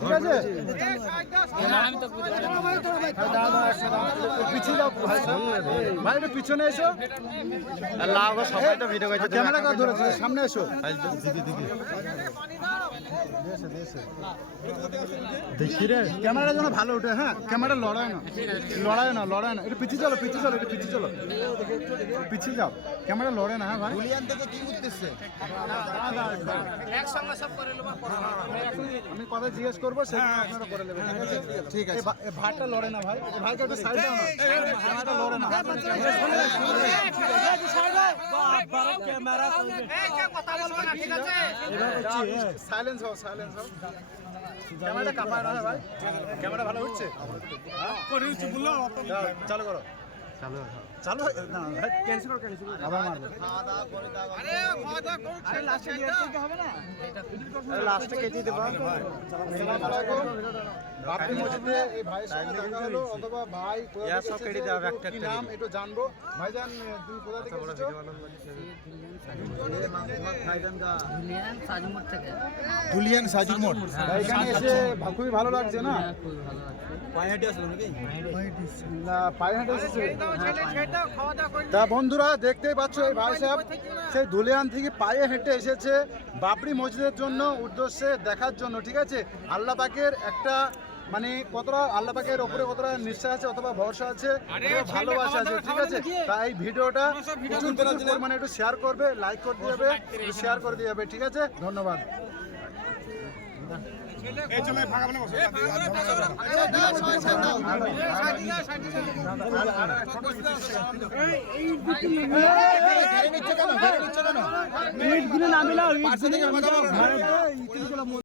ঠিক আছে পিছিয়ে যাও ভাই, একটু পিছনে এসো। ক্যামেরা কাজ ধরেছে, সামনে এসো। দেখি রে ক্যামেরা যেন ভালো ওঠে। হ্যাঁ ক্যামেরা লড়ায় না, একটু পিছিয়ে চলো, একটু পিছিয়ে চলো, পিছিয়ে যাও। ক্যামেরা লড়ে না। হ্যাঁ ভাই, কি উদ্দেশ্যে আমি কথা জিজ্ঞেস করবো, সেটা আপনারা করে নেবেন। ঠিক আছে, ভাইটা লড়ে না ভাই, ভাইকে একটু সাইড দাও না, ক্যামেরাটা লড়ে না। সাইলেন্স হও। ক্যামেরাটা কাঁপায় না ভাই, ক্যামেরা ভালো উঠছে। চালু করো। চালু না ভাই, ক্যান্সেল করো, আবার মারবো। লাস্টে কেটে দেবো। বাপরি মসজিদে এই ভাইয়ের সঙ্গে দেখা হলো, অথবা ভাই কি নাম একটু জানবো। ভাইজান তুমি কোথা থেকে এসেছো? ধুলিয়ান সাজির মোড়। এখানে এসে খুবই ভালো লাগছে না? পায়ে হেঁটে আসলো নাকি? না, পায়ে হেঁটে এসেছে। তা বন্ধুরা দেখতেই পাচ্ছ, এই ভাই সাহেব সেই ধুলিয়ান থেকে পায়ে হেঁটে এসেছে বাবরি মসজিদের জন্য, উদ্দেশ্যে দেখার জন্য। ঠিক আছে, আল্লাহ পাকের একটা মানে কতটা আল্লাহ পাকের ওপরে কতটা নিশ্চয় আছে, অথবা ভরসা আছে, ভালোবাসা আছে। ঠিক আছে, তাই এই ভিডিওটা প্রচুর পরিমাণে একটু শেয়ার করবে, লাইক করে দিয়ে যাবে, শেয়ার করে দিয়ে যাবে। ঠিক আছে, ধন্যবাদ। না